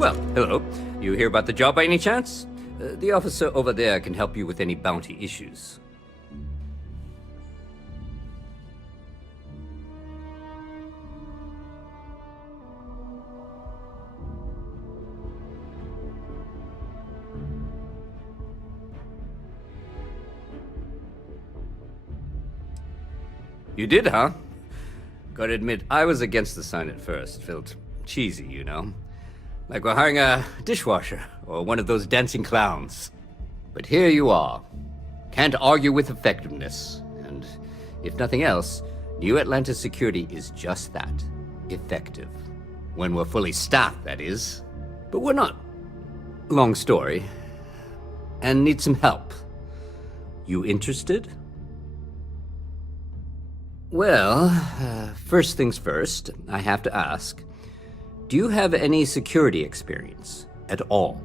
Well, hello. You hear about the job by any chance? The officer over there can help you with any bounty issues. You did, huh? Gotta admit, I was against the sign at first. Felt cheesy, you know? Like we're hiring a dishwasher, or one of those dancing clowns. But here you are. Can't argue with effectiveness. And if nothing else, New Atlantis security is just that. Effective. When we're fully staffed, that is. But we're not. Long story. And need some help. You interested? Well, first things first, I have to ask. Do you have any security experience at all?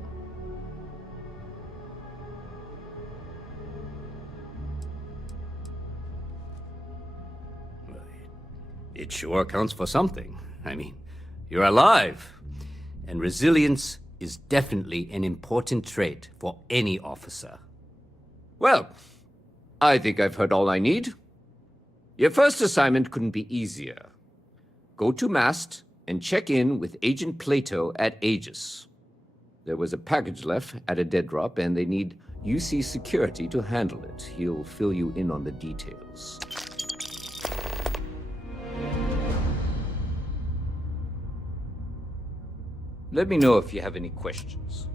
It sure counts for something. I mean, you're alive. And resilience is definitely an important trait for any officer. Well, I think I've heard all I need. Your first assignment couldn't be easier. Go to Mast and check in with Agent Plato at Aegis. There was a package left at a dead drop, and they need UC security to handle it. He'll fill you in on the details. Let me know if you have any questions.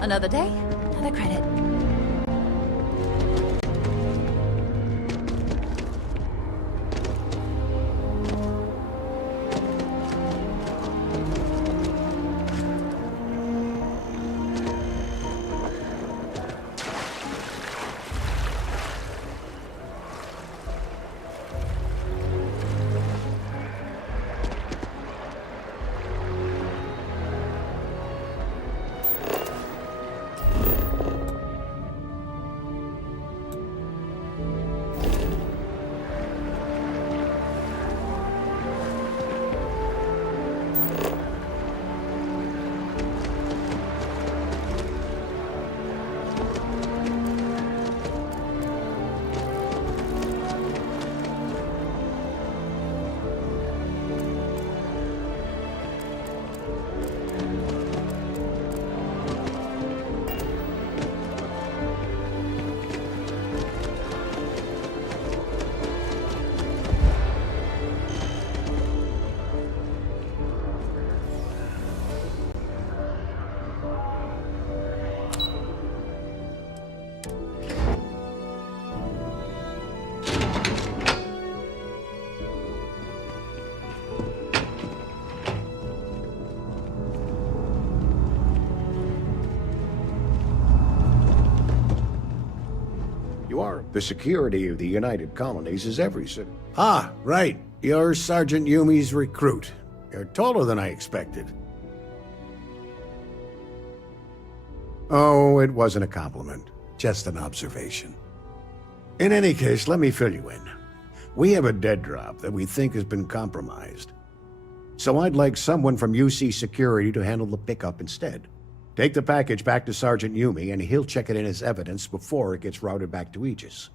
Another day, another credit. The security of the United Colonies is every citizen. Ah, right. You're Sergeant Yumi's recruit. You're taller than I expected. Oh, it wasn't a compliment. Just an observation. In any case, let me fill you in. We have a dead drop that we think has been compromised. So I'd like someone from UC Security to handle the pickup instead. Take the package back to Sergeant Yumi, and he'll check it in as evidence before it gets routed back to Aegis.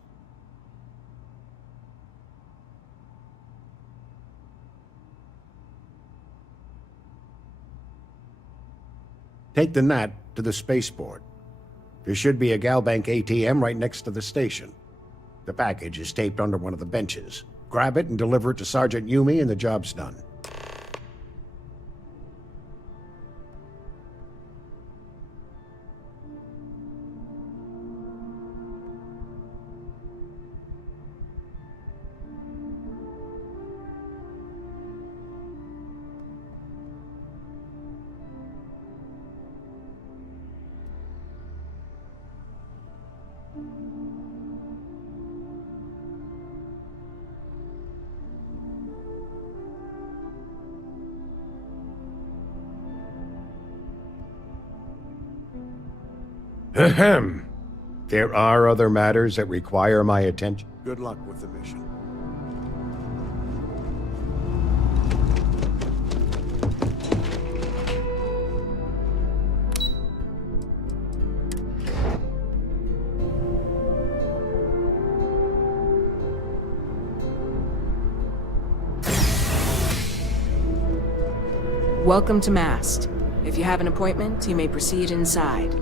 Take the Nat to the spaceport. There should be a Galbank ATM right next to the station. The package is taped under one of the benches. Grab it and deliver it to Sergeant Yumi, and the job's done. Ahem. There are other matters that require my attention. Good luck with the mission. Welcome to Mast. If you have an appointment, you may proceed inside.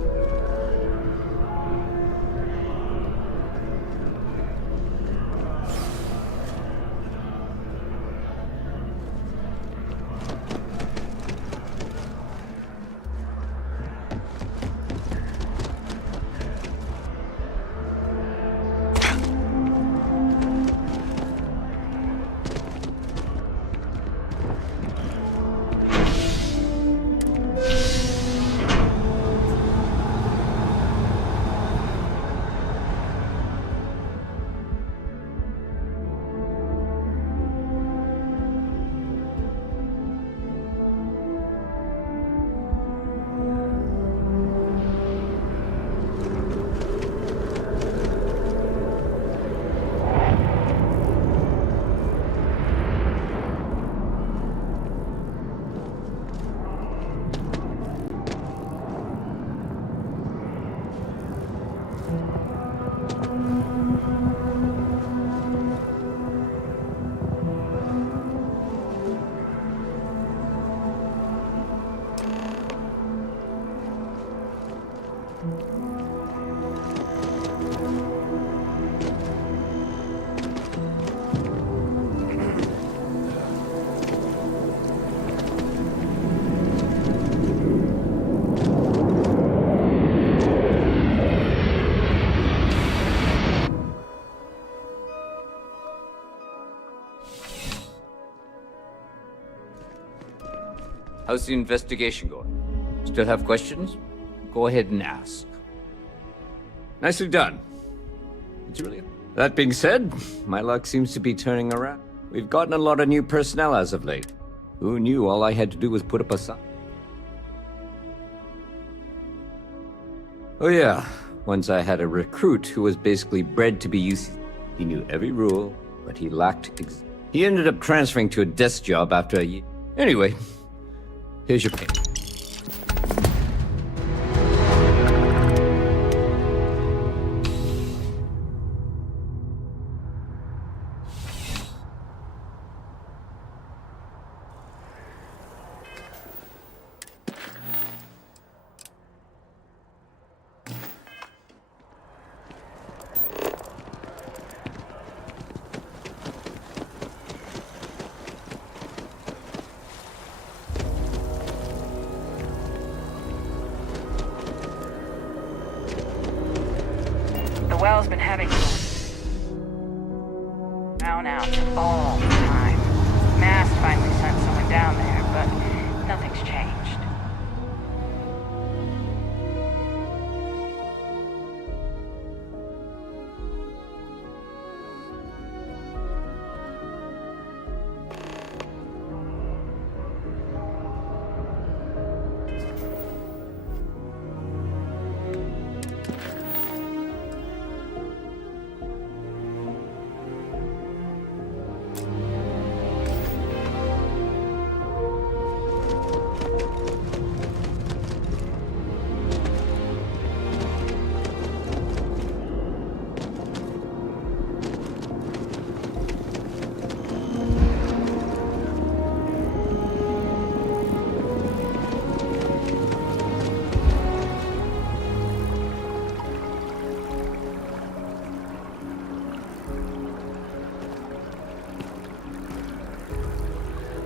How's the investigation going? Still have questions? Go ahead and ask. Nicely done. Did you really? That being said, my luck seems to be turning around. We've gotten a lot of new personnel as of late. Who knew all I had to do was put up a sign? Oh yeah, once I had a recruit who was basically bred to be useless. He knew every rule, but he lacked he ended up transferring to a desk job after a year. Anyway, here's your pay.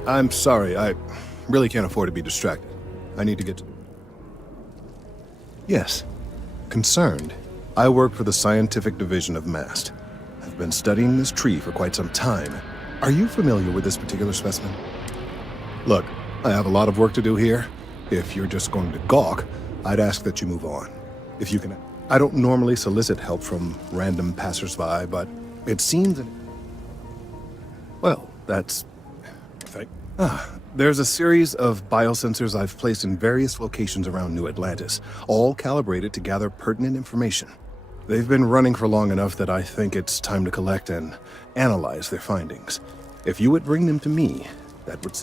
I'm sorry, I really can't afford to be distracted. I need to get to... Yes. Concerned. I work for the scientific division of MAST. I've been studying this tree for quite some time. Are you familiar with this particular specimen? Look, I have a lot of work to do here. If you're just going to gawk, I'd ask that you move on. If you can... I don't normally solicit help from random passersby, but it seems... Well, that's... There's a series of biosensors I've placed in various locations around New Atlantis, all calibrated to gather pertinent information. They've been running for long enough that I think it's time to collect and analyze their findings. If you would bring them to me, that would...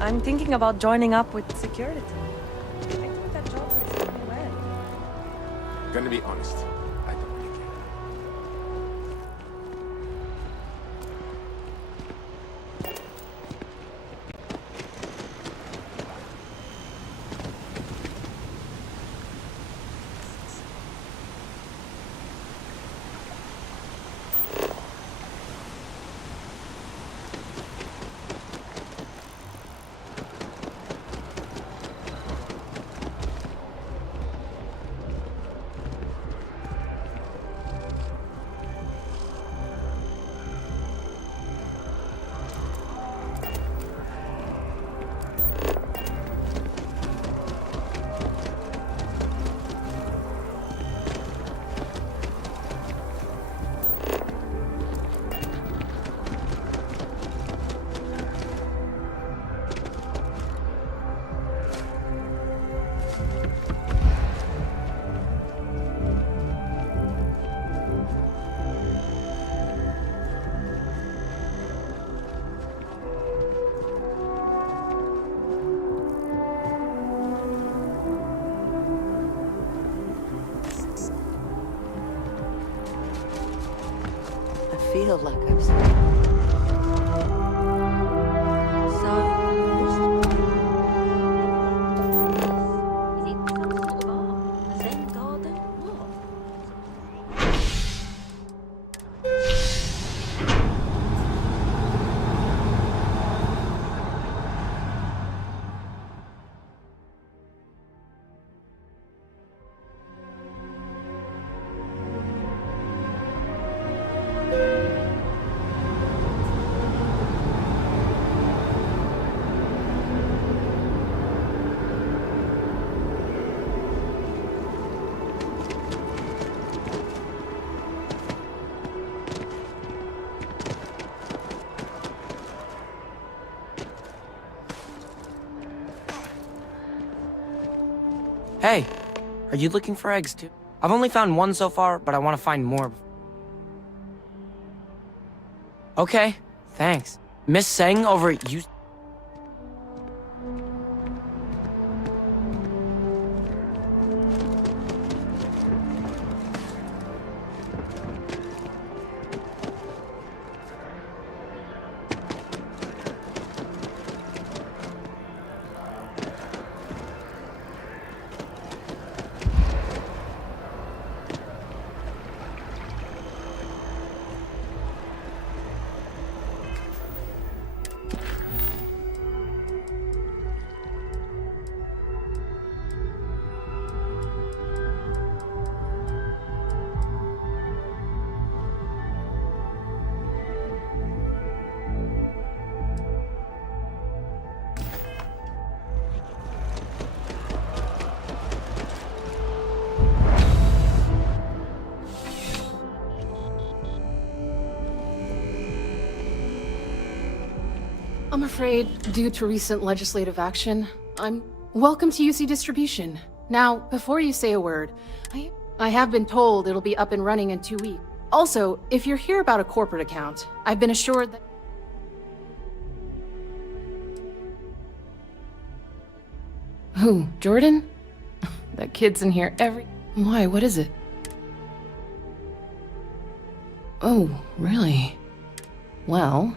I'm thinking about joining up with security. I think that job would suit me well. Gonna be honest, I don't really care. I feel like I've seen. So, what's the point? Is it some sort of art? Zen garden? What? Hey, are you looking for eggs too? I've only found one so far, but I want to find more. Okay, thanks. Miss Seng over at U... I'm afraid, due to recent legislative action, I'm... Welcome to UC Distribution. Now, before you say a word, I have been told it'll be up and running in 2 weeks. Also, if you're here about a corporate account, I've been assured that... Who, Jordan? That kid's in here every... Why, what is it? Oh, really? Well,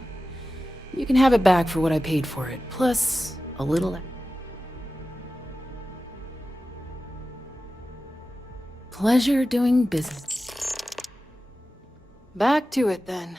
you can have it back for what I paid for it, plus a little... Pleasure doing business. Back to it, then.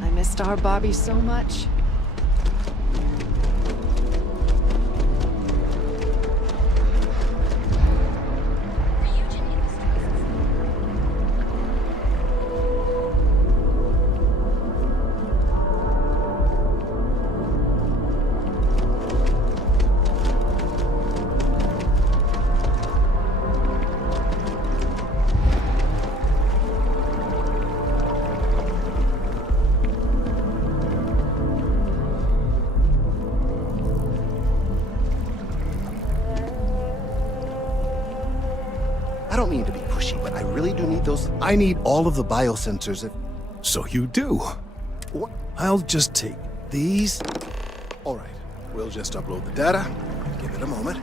I missed our Bobby so much. I don't mean to be pushy, but I really do need those. I need all of the biosensors. So you do. What? I'll just take these. All right, we'll just upload the data. Give it a moment.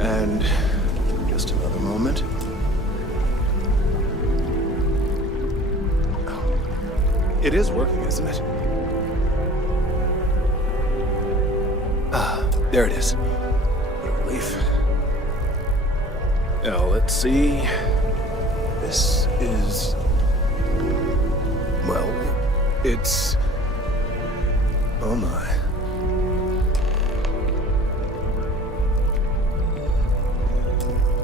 And just another moment. It is working, isn't it? There it is. What a relief. Now, let's see. This is... Well, it's... Oh my.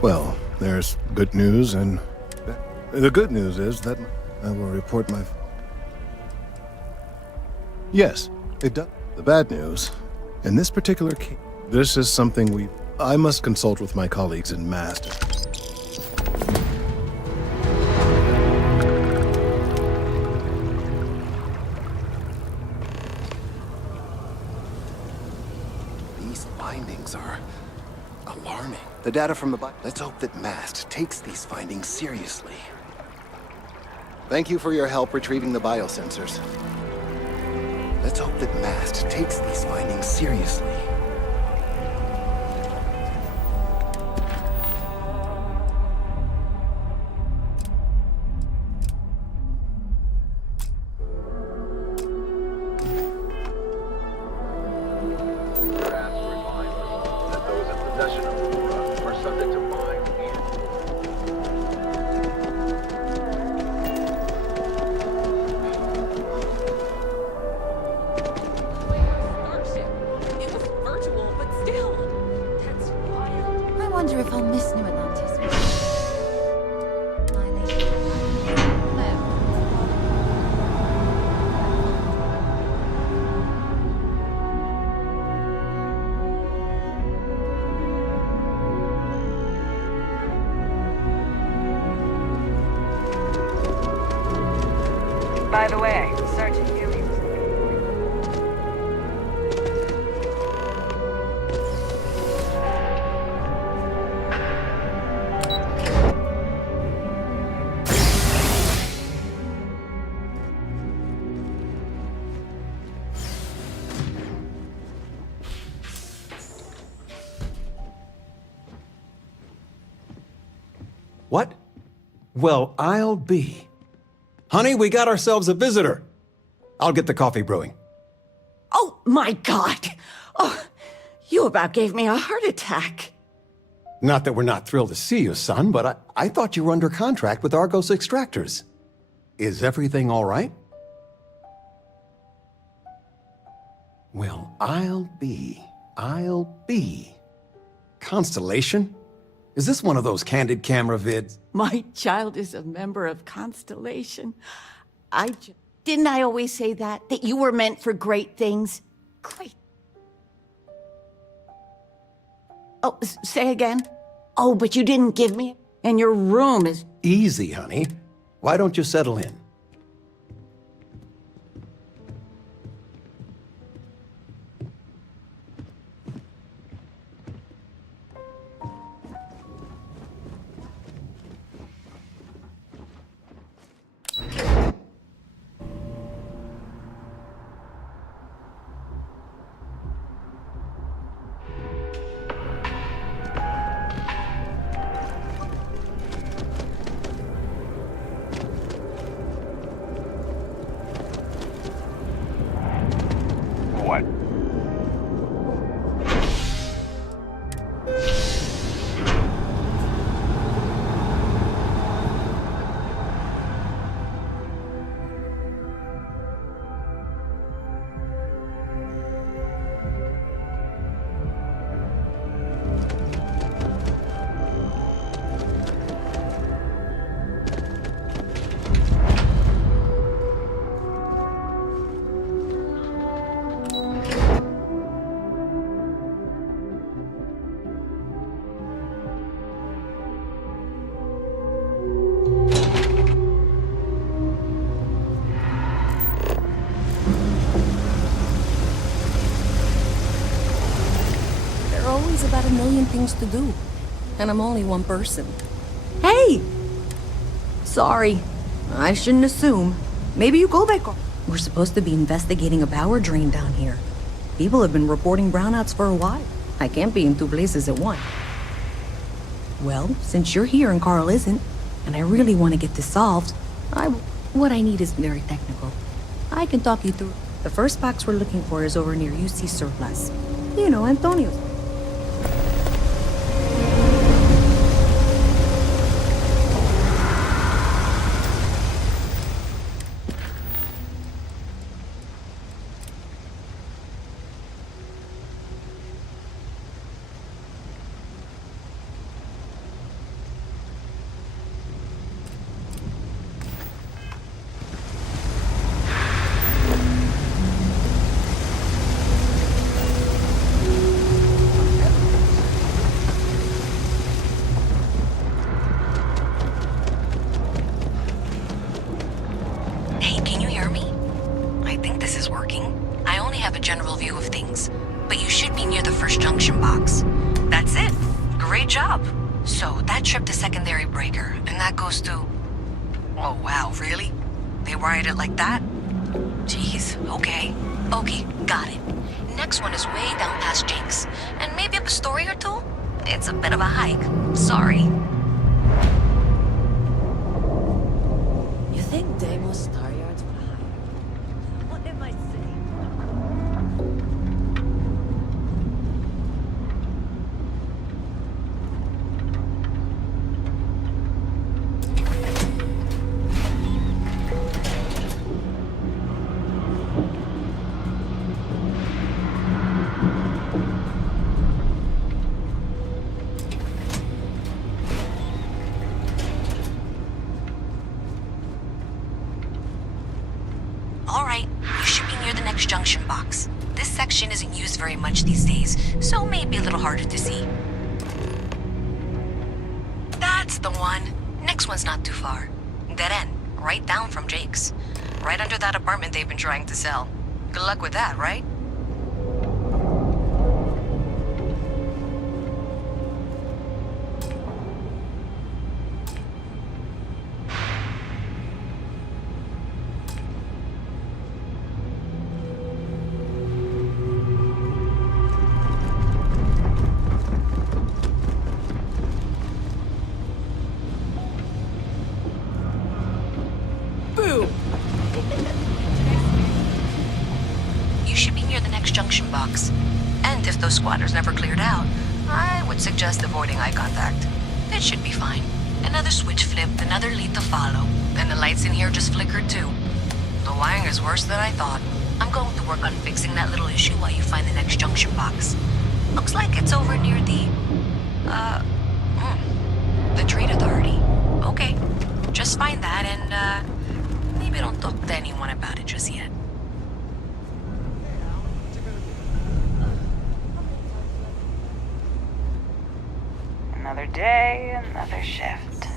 Well, there's good news, and... The good news is that I will report my... Yes, it does. The bad news... In this particular case, this is something I must consult with my colleagues in Master. These findings are alarming. The data from the Let's hope that Mast takes these findings seriously. Thank you for your help retrieving the biosensors. Let's hope that Mast takes these findings seriously. I wonder if I'll miss New Atlantis. By the way, searching you. What? Well, I'll be. Honey, we got ourselves a visitor. I'll get the coffee brewing. Oh, my God! Oh, you about gave me a heart attack. Not that we're not thrilled to see you, son, but I thought you were under contract with Argos Extractors. Is everything all right? Well, I'll be. Constellation? Is this one of those candid camera vids? My child is a member of Constellation. Didn't I always say that? That you were meant for great things? Great. Oh, say again? Oh, but you didn't give me... And your room is... Easy, honey. Why don't you settle in? What? There are always about a million things to do. And I'm only one person. Hey! Sorry. I shouldn't assume. Maybe you go back. We're supposed to be investigating a power drain down here. People have been reporting brownouts for a while. I can't be in two places at once. Well, since you're here and Carl isn't, and I really want to get this solved, what I need is very technical. I can talk you through. The first box we're looking for is over near UC Surplus. You know, Antonio's. Hey, can you hear me? I think this is working. I only have a general view of things, but you should be near the first junction box. That's it. Great job. So, that trip to secondary breaker, and that goes to... Oh, wow, really? They wired it like that? Jeez, okay. Okay, got it. Next one is way down past Jake's, and maybe up a story or two? It's a bit of a hike. Sorry. You think Deimos Star Yards would hire? What am I saying? All right, you should be near the next junction box. This section isn't used very much these days, so maybe a little harder to see. That's the one. Next one's not too far. Dead end, right down from Jake's. Right under that apartment they've been trying to sell. Good luck with that, right? You should be near the next junction box. And if those squatters never cleared out, I would suggest avoiding eye contact. It should be fine. Another switch flipped, another lead to follow, and the lights in here just flickered too. The wiring is worse than I thought. I'm going to work on fixing that little issue while you find the next junction box. Looks like it's over near the, The Trade Authority. Okay. Just find that and, maybe don't talk to anyone about it just yet. Another day, another shift.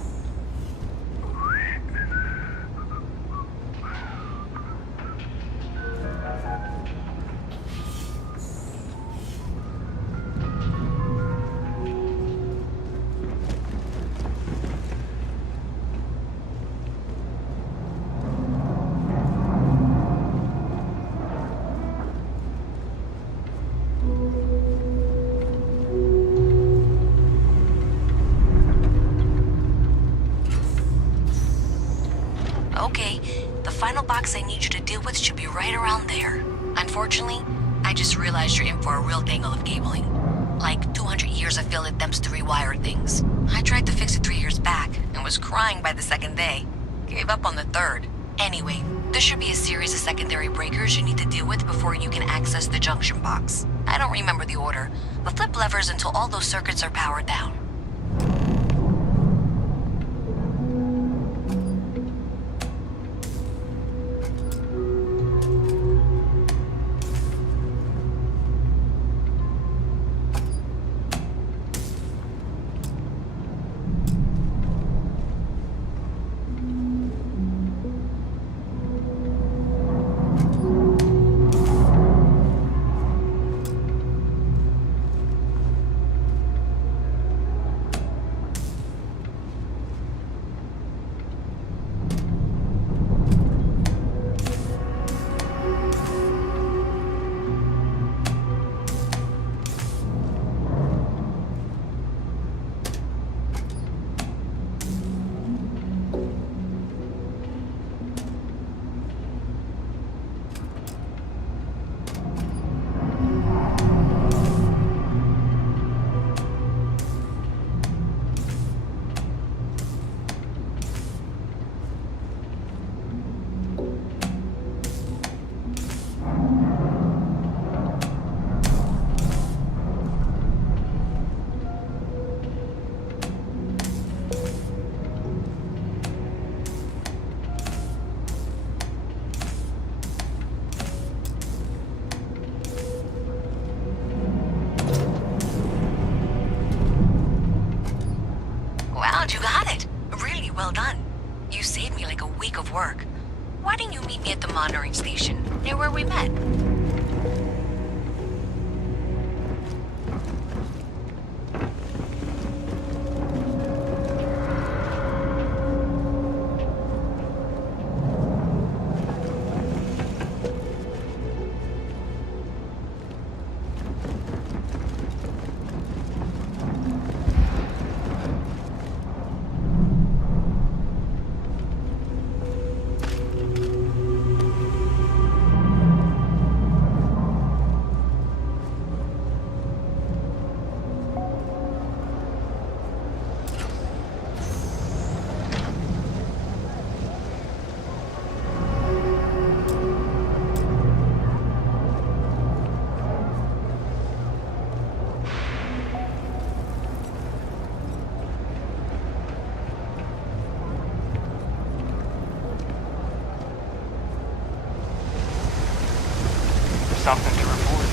Okay, the final box I need you to deal with should be right around there. Unfortunately, I just realized you're in for a real tangle of cabling. Like 200 years of field attempts to rewire things. I tried to fix it 3 years back, and was crying by the second day. Gave up on the third. Anyway, there should be a series of secondary breakers you need to deal with before you can access the junction box. I don't remember the order, but flip levers until all those circuits are powered down. Wow, you got it. Really well done. You saved me like a week of work. Why didn't you meet me at the monitoring station, near where we met? Something to report.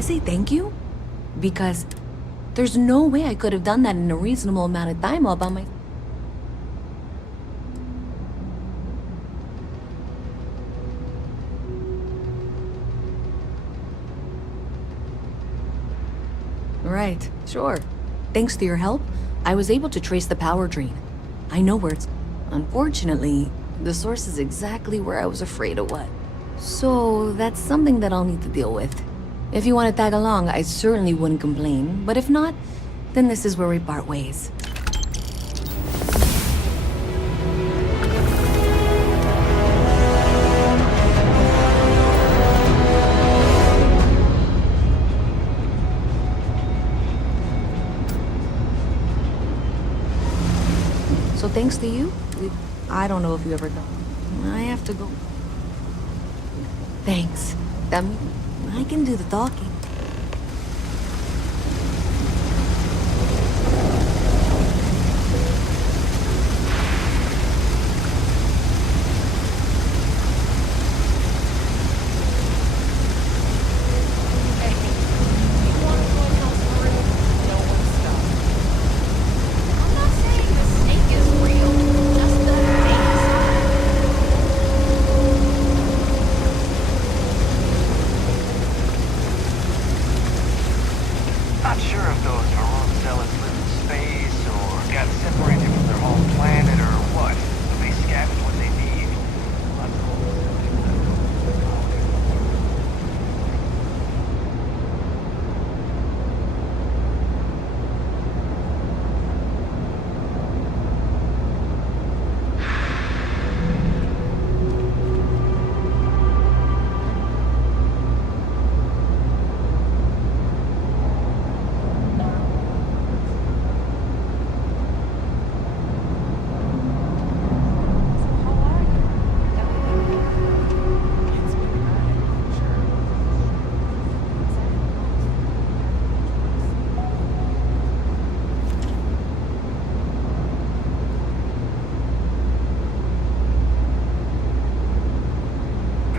I say thank you? Because there's no way I could have done that in a reasonable amount of time all by my... Right, sure. Thanks to your help, I was able to trace the power drain. I know where it's... Unfortunately, the source is exactly where I was afraid it was. So, that's something that I'll need to deal with. If you want to tag along, I certainly wouldn't complain. But if not, then this is where we part ways. So thanks to you, I don't know if you ever know. I have to go. Thanks. That means I can do the talking. Not sure if those Varun zealots live in space or got separated from their home planet or what, but they scavenge what they need. Lots of old facilities left over from the colony.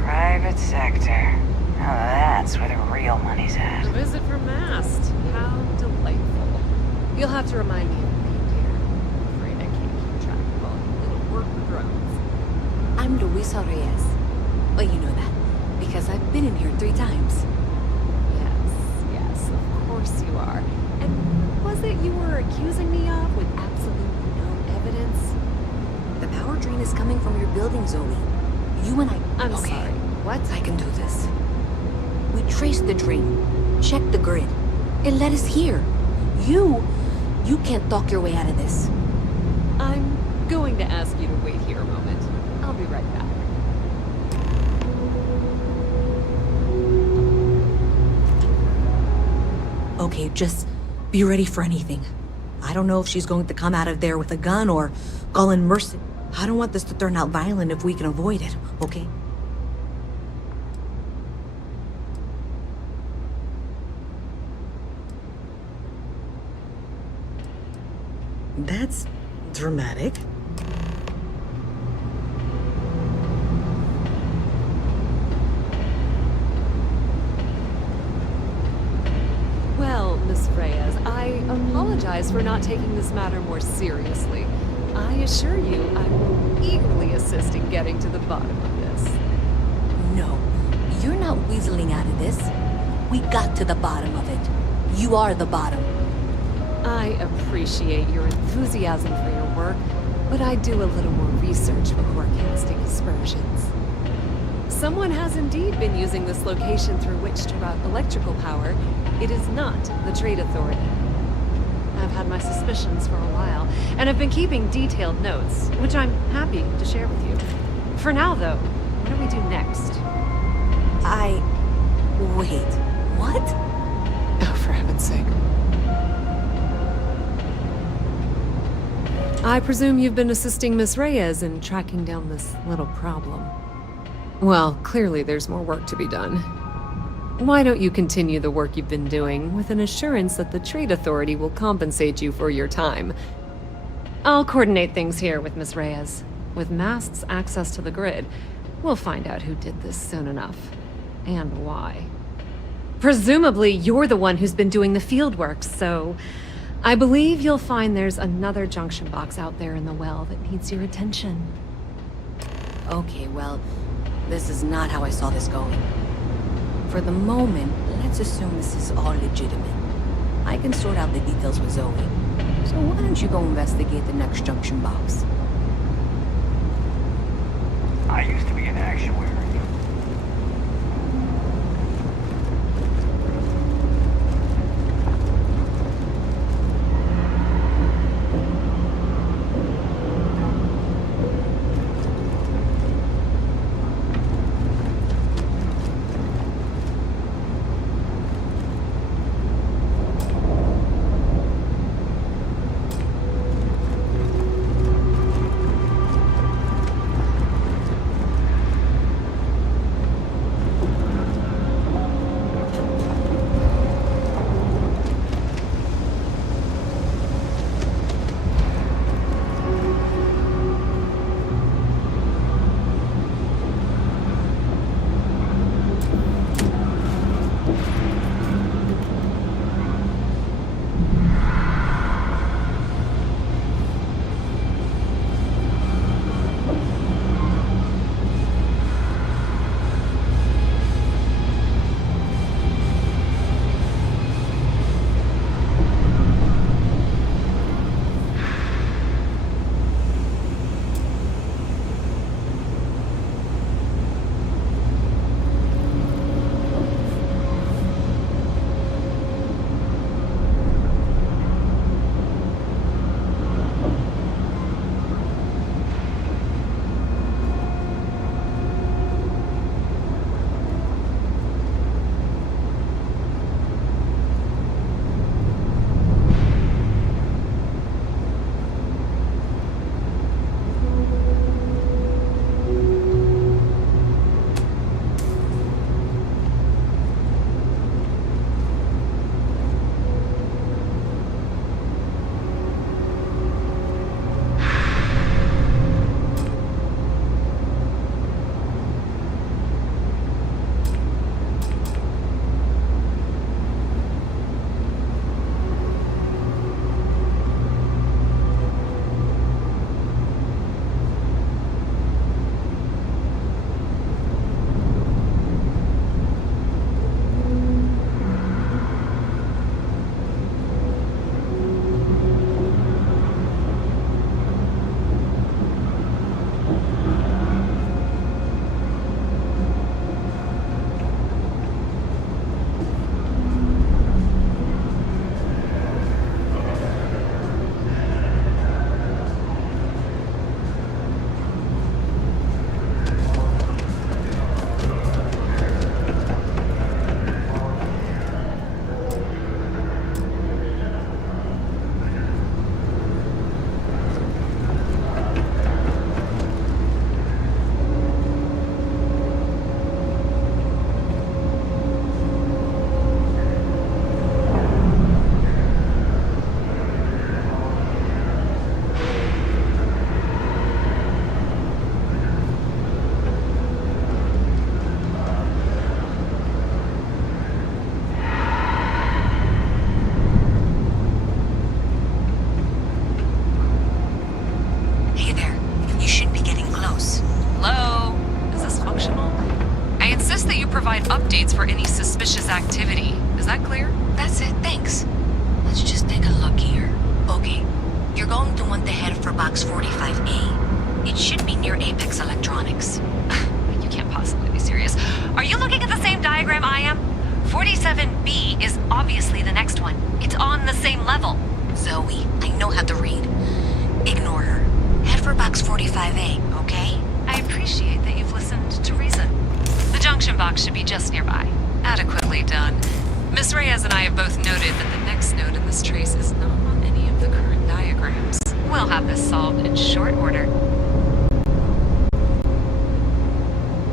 Private sector. Now that's where the real money's at. A visit from Mast. How delightful. You'll have to remind me of the name, dear. I'm afraid I can't keep track of all the little worker drones. I'm Luisa Reyes. Well, you know that, because I've been in here 3 times. Yes, of course you are. And was it you were accusing me of with absolutely no evidence? The power drain is coming from your building, Zoe. You and I... I'm okay. sorry. What? I can do this. We traced the drain, checked the grid. It led us here. You can't talk your way out of this. I'm going to ask you to wait here a moment. I'll be right back. Okay, just be ready for anything. I don't know if she's going to come out of there with a gun or call in mercy. I don't want this to turn out violent if we can avoid it, okay? That's dramatic. Well, Miss Reyes, I apologize for not taking this matter more seriously. I assure you, I will eagerly assist in getting to the bottom of this. No, you're not weaseling out of this. We got to the bottom of it. You are the bottom. I appreciate your enthusiasm for your work, but I do a little more research before casting aspersions. Someone has indeed been using this location through which to route electrical power. It is not the Trade Authority. I've had my suspicions for a while, and I've been keeping detailed notes, which I'm happy to share with you. For now, though, what do we do next? Wait, what? Oh, for heaven's sake. I presume you've been assisting Miss Reyes in tracking down this little problem. Well, clearly there's more work to be done. Why don't you continue the work you've been doing with an assurance that the Trade Authority will compensate you for your time? I'll coordinate things here with Miss Reyes. With Mast's access to the grid, we'll find out who did this soon enough. And why. Presumably, you're the one who's been doing the field work, so I believe you'll find there's another junction box out there in the well that needs your attention. Okay, well, this is not how I saw this going. For the moment, let's assume this is all legitimate. I can sort out the details with Zoe. So why don't you go investigate the next junction box? I used to be an actuary. updates for any suspicious activity. Is that clear? That's it, thanks. Let's just take a look here. Okay, you're going to want to head for box 45A. It should be near Apex Electronics. You can't possibly be serious. Are you looking at the same diagram I am? 47B is obviously the next one. It's on the same level. Zoe, I know how to read. Ignore her. Head for box 45A, okay? I appreciate that you've listened to reason. The junction box should be just nearby. Adequately done. Miss Reyes and I have both noted that the next node in this trace is not on any of the current diagrams. We'll have this solved in short order.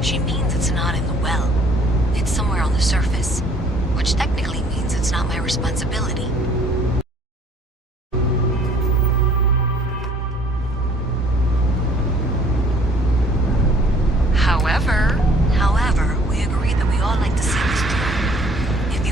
She means it's not in the well. It's somewhere on the surface. Which technically means it's not my responsibility. However, we agreed that we all like to see this through. If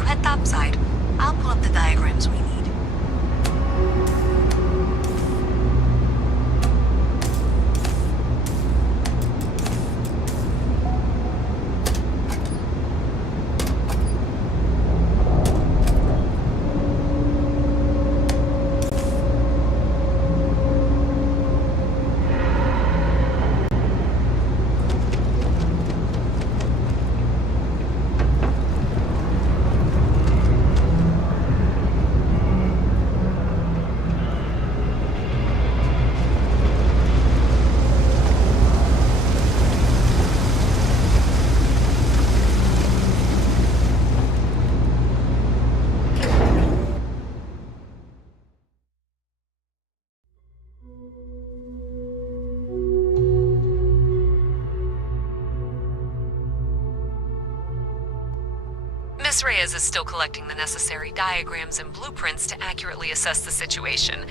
Miss Reyes is still collecting the necessary diagrams and blueprints to accurately assess the situation.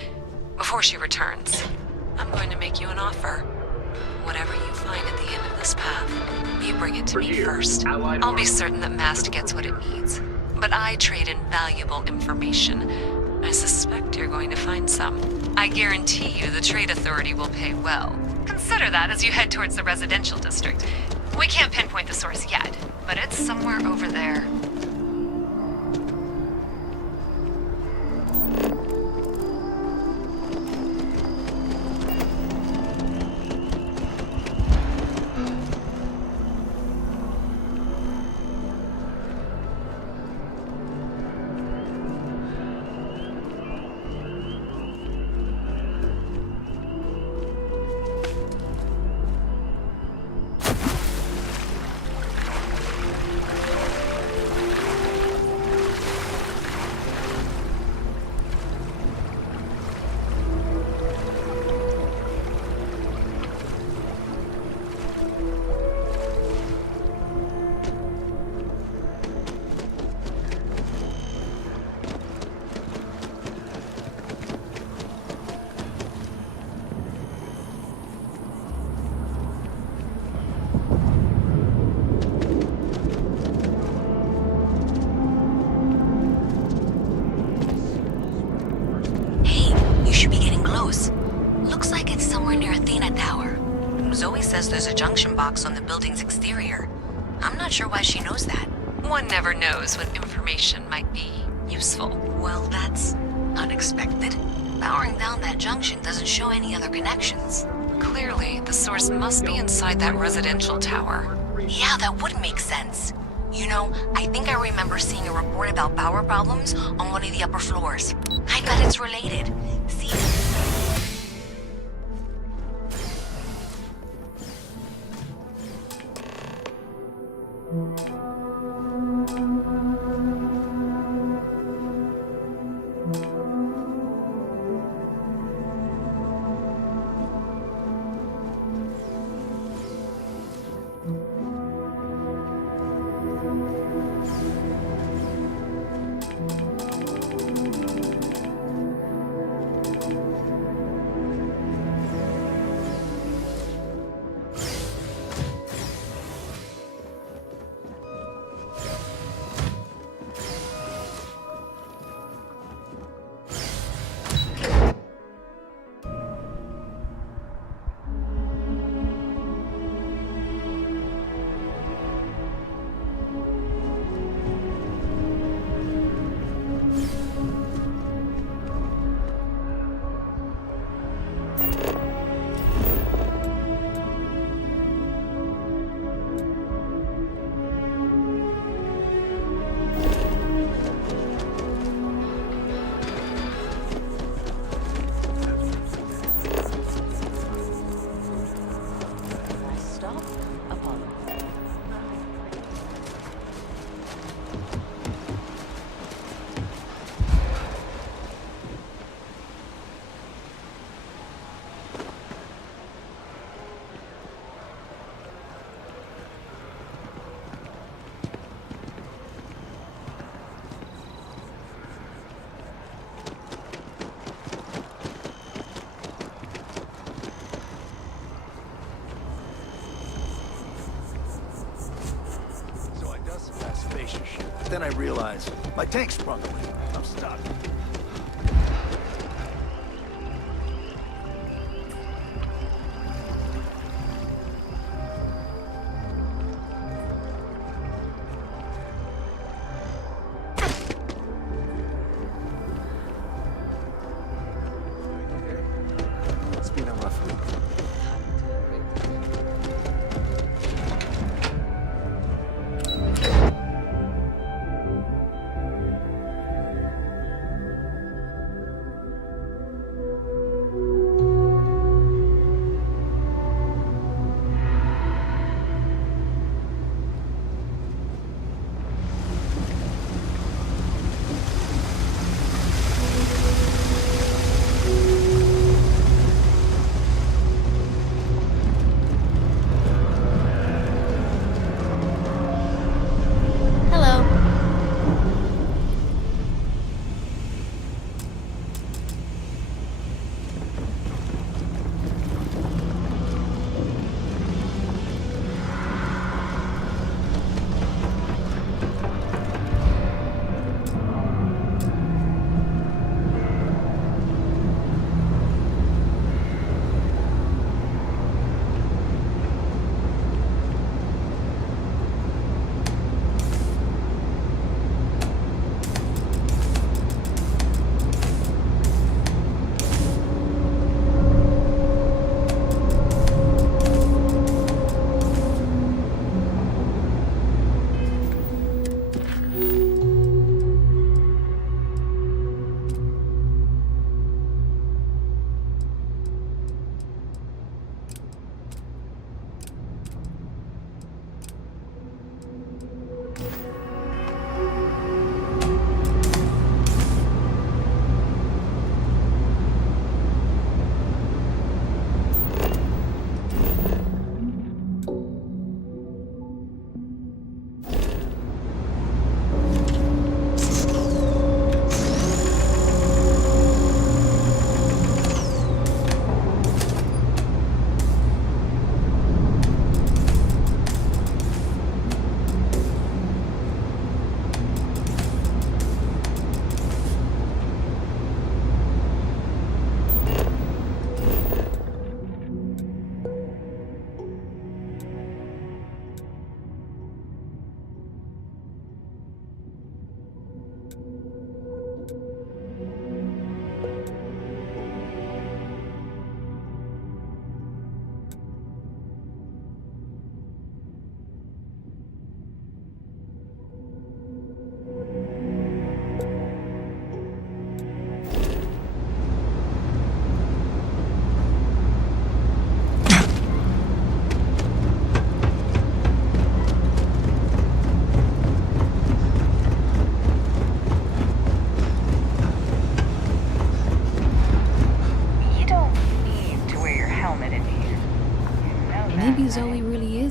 Before she returns, I'm going to make you an offer. Whatever you find at the end of this path, you bring it to me first. I'll be certain that Mast gets what it needs. But I trade in valuable information. I suspect you're going to find some. I guarantee you the Trade Authority will pay well. Consider that as you head towards the residential district. We can't pinpoint the source yet, but it's somewhere over there. There's a junction box on the building's exterior. I'm not sure why she knows that. One never knows when information might be useful. Well, that's unexpected. Powering down that junction doesn't show any other connections. Clearly, the source must be inside that residential tower. Yeah, that would make sense. You know, I think I remember seeing a report about power problems on one of the upper floors. I bet it's related. See? Then I realized my tank sprung a leak. I'm stuck. It's been a rough week.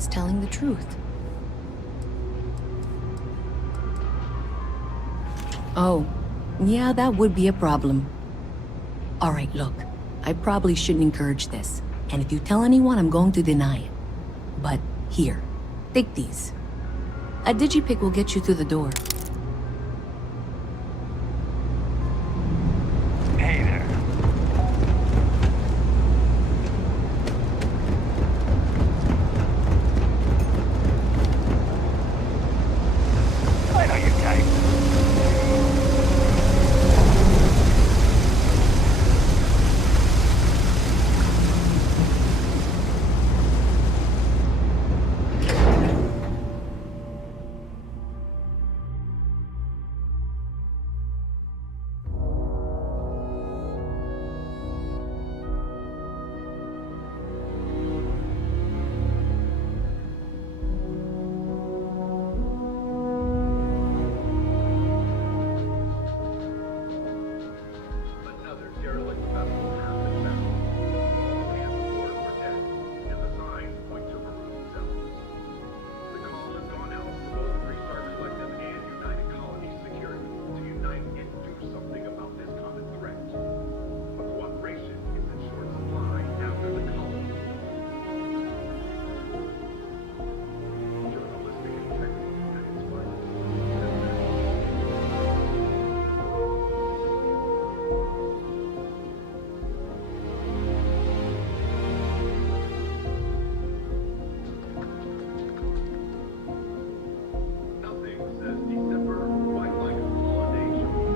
is telling the truth. Oh, yeah, that would be a problem. All right, look, I probably shouldn't encourage this. And if you tell anyone, I'm going to deny it. But here, take these. A digipick will get you through the door. Hey there. I know your type. Another derelict vessel has been found. All hands aboard were dead, and the signs point to maroon cells. The call has gone out for both Freestar Collective and United Colonies Security to unite and do something about this common threat. But cooperation is in short supply after the colony. Journalistic integrity at its finest. Nothing says December quite like a holiday choice.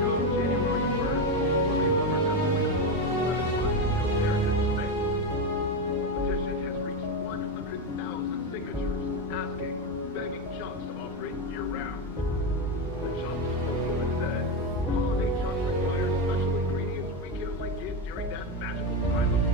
Come January 1st, when the lovers have only 11 months until their next space. The petition has reached 100,000 signatures, asking, begging chunks to operate year-round. The chunks spokeswoman said, holiday chunks require special ingredients we can only get during that magical time of year.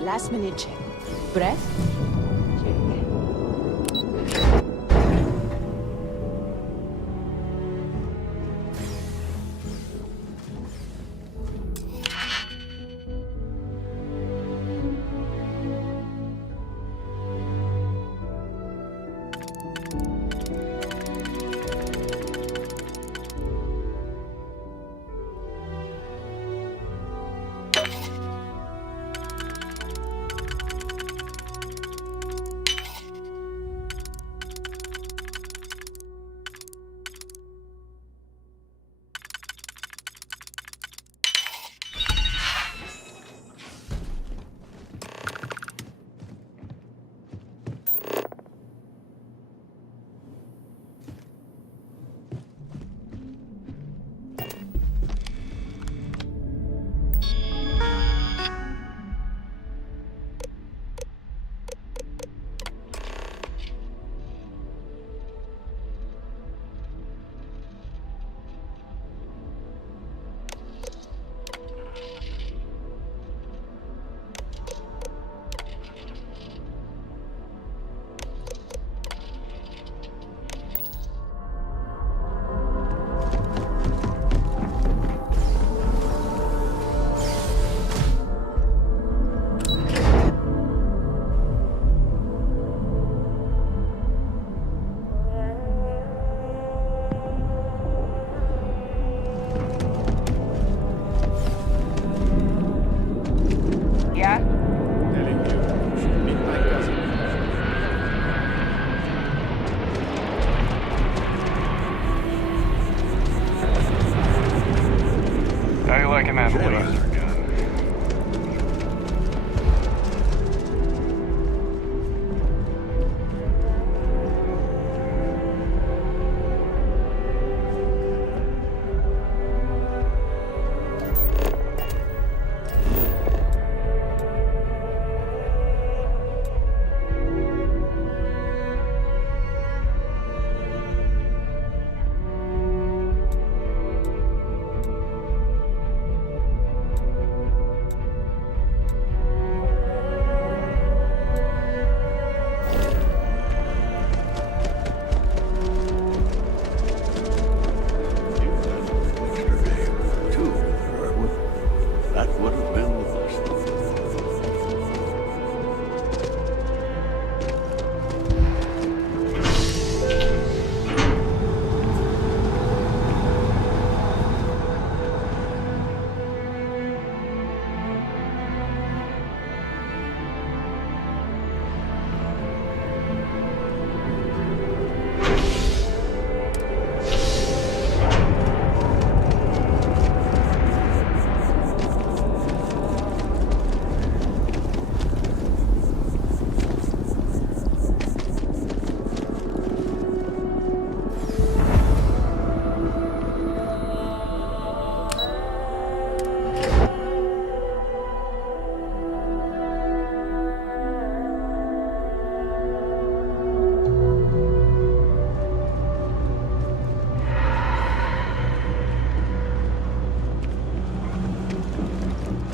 Last minute check. Breath? Check.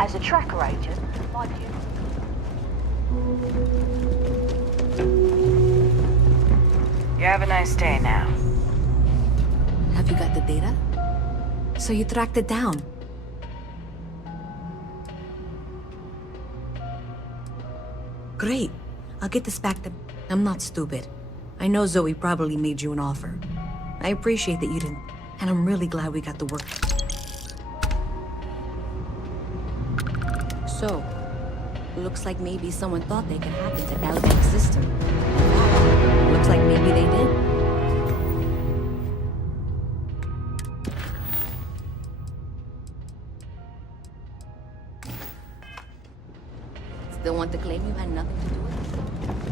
As a tracker agent, my view... You have a nice day now. Have you got the data? So you tracked it down. Great. I'll get this back to... I'm not stupid. I know Zoe probably made you an offer. I appreciate that you didn't, and I'm really glad we got the work. So, looks like maybe someone thought they could hack into Elden's system. Looks like maybe they did. Still want to claim you had nothing to do with it?